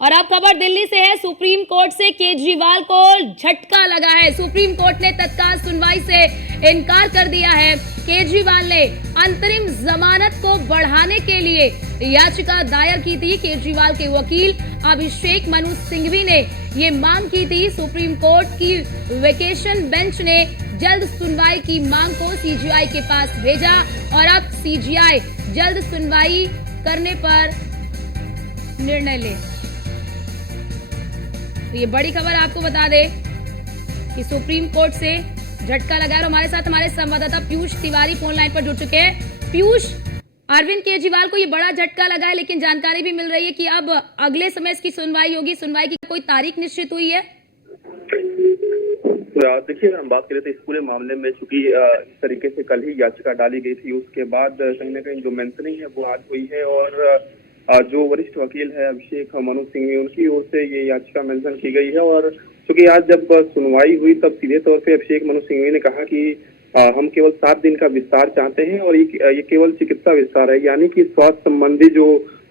और अब खबर दिल्ली से है। सुप्रीम कोर्ट से केजरीवाल को झटका लगा है। सुप्रीम कोर्ट ने तत्काल सुनवाई से इनकार कर दिया है। केजरीवाल ने अंतरिम जमानत को बढ़ाने के लिए याचिका दायर की थी। केजरीवाल के वकील अभिषेक मनु सिंघवी ने ये मांग की थी। सुप्रीम कोर्ट की वेकेशन बेंच ने जल्द सुनवाई की मांग को सीजीआई के पास भेजा और अब सीजीआई जल्द सुनवाई करने पर निर्णय ले। तो ये बड़ी खबर आपको बता दे कि सुप्रीम कोर्ट से झटका लगा। और हमारे साथ हमारे संवाददाता पीयूष तिवारी फोन लाइन पर जुड़ चुके हैं। पीयूष, अरविंद केजरीवाल को ये बड़ा झटका लगा है, लेकिन जानकारी भी मिल रही है कि अब अगले समय इसकी सुनवाई होगी। सुनवाई की कोई तारीख निश्चित हुई है? देखिए, हम बात करें तो इस पूरे मामले में चूंकि इस तरीके से कल ही याचिका डाली गई थी, उसके बाद कहीं ना कहीं जो मेंशनिंग है वो आज हुई है और जो वरिष्ठ वकील है अभिषेक मनु सिंघवी, उनकी ओर से ये याचिका मेंशन की गई है। और चूंकि आज जब सुनवाई हुई तब सीधे तौर पे अभिषेक मनु सिंघवी ने कहा कि हम केवल 7 दिन का विस्तार चाहते हैं और ये केवल चिकित्सा विस्तार है, यानी कि स्वास्थ्य संबंधी जो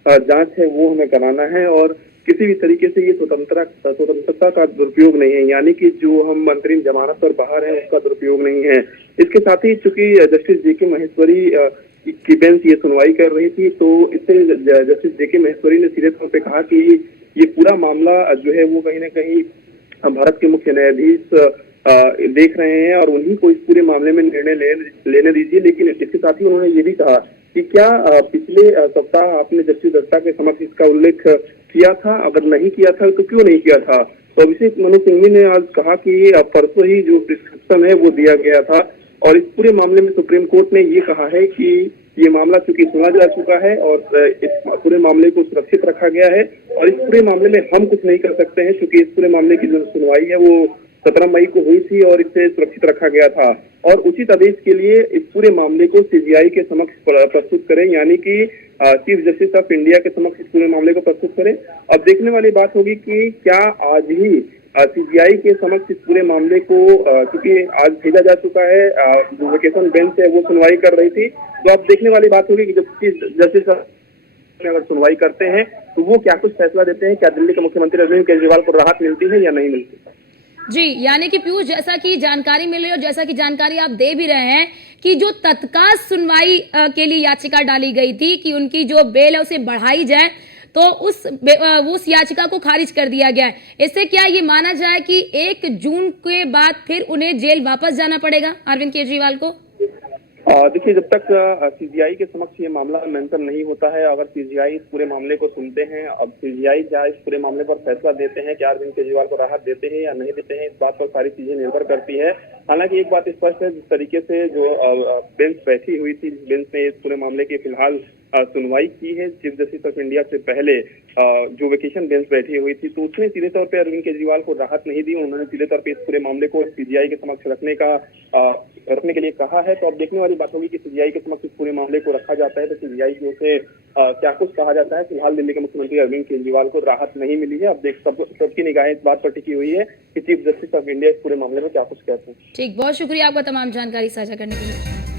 जांच है वो हमें कराना है और किसी भी तरीके से ये स्वतंत्रता का दुरुपयोग नहीं है, यानी कि जो हम अंतरिम जमानत पर बाहर है उसका दुरुपयोग नहीं है। इसके साथ ही चूंकि जस्टिस जेके महेश्वरी की बेंच ये सुनवाई कर रही थी, तो इससे जस्टिस जेके महेश्वरी ने सीधे तौर पे कहा कि ये पूरा मामला जो है वो कहीं ना कहीं भारत के मुख्य न्यायाधीश देख रहे हैं और उन्हीं को इस पूरे मामले में निर्णय लेने दीजिए। लेकिन इसके साथ ही उन्होंने ये भी कहा कि क्या पिछले सप्ताह आपने जस्टिस दत्ता के समक्ष इसका उल्लेख किया था? अगर नहीं किया था तो क्यों नहीं किया था? तो अभिषेक मनु सिंघवी ने आज कहा कि परसों ही जो प्रिस्क्रिप्शन है वो दिया गया था और इस पूरे मामले में सुप्रीम कोर्ट ने ये कहा है कि ये मामला चूंकि सुना जा चुका है और इस पूरे मामले को सुरक्षित रखा गया है और इस पूरे मामले में हम कुछ नहीं कर सकते हैं, क्योंकि इस पूरे मामले की जो सुनवाई है वो 17 मई को हुई थी और इसे सुरक्षित रखा गया था। और उचित आदेश के लिए इस पूरे मामले को सीजीआई के समक्ष प्रस्तुत करें, यानी कि चीफ जस्टिस ऑफ इंडिया के समक्ष इस पूरे मामले को प्रस्तुत करें। अब देखने वाली बात होगी कि क्या आज ही सीजीआई के समक्ष इस पूरे मामले को, क्योंकि आज भेजा जा चुका है, जो वेकेशन बेंच है वो सुनवाई कर रही थी, तो अब देखने वाली बात होगी कि जब चीफ जस्टिस अगर सुनवाई करते हैं तो वो क्या कुछ फैसला देते हैं। क्या दिल्ली के मुख्यमंत्री अरविंद केजरीवाल को राहत मिलती है या नहीं मिलती? जी, यानी कि पीयूष, जैसा कि जानकारी मिल रही है और जैसा कि जानकारी आप दे भी रहे हैं कि जो तत्काल सुनवाई के लिए याचिका डाली गई थी कि उनकी जो बेल है उसे बढ़ाई जाए, तो उस याचिका को खारिज कर दिया गया है। इससे क्या ये माना जाए कि 1 जून के बाद फिर उन्हें जेल वापस जाना पड़ेगा अरविंद केजरीवाल को? देखिए, जब तक सीजीआई के समक्ष ये मामला मेंशन नहीं होता है, अगर सीजीआई इस पूरे मामले को सुनते हैं, अब सीजीआई क्या इस पूरे मामले पर फैसला देते हैं कि अरविंद केजरीवाल को राहत देते हैं या नहीं देते हैं, इस बात पर सारी चीजें निर्भर करती है। हालांकि एक बात स्पष्ट है, जिस तरीके से जो बेंच बैठी हुई थी, जिस बेंच ने इस पूरे मामले की फिलहाल सुनवाई की है, चीफ जस्टिस ऑफ इंडिया से पहले जो वेकेशन बेंच बैठी हुई थी, तो उसने सीधे तौर पे अरविंद केजरीवाल को राहत नहीं दी। उन्होंने सीधे तौर पे इस पूरे मामले को सीजीआई के समक्ष रखने के लिए कहा है। तो अब देखने वाली बात होगी कि सीजीआई के समक्ष इस पूरे मामले को रखा जाता है तो सीजीआई की ओर से क्या कुछ कहा जाता है। फिलहाल दिल्ली के मुख्यमंत्री अरविंद केजरीवाल को राहत नहीं मिली है। अब सबकी निगाहें इस बात पर टिकी हुई है कि चीफ जस्टिस ऑफ इंडिया इस पूरे मामले में क्या कुछ कहते हैं। ठीक, बहुत शुक्रिया आपका तमाम जानकारी साझा करने के लिए।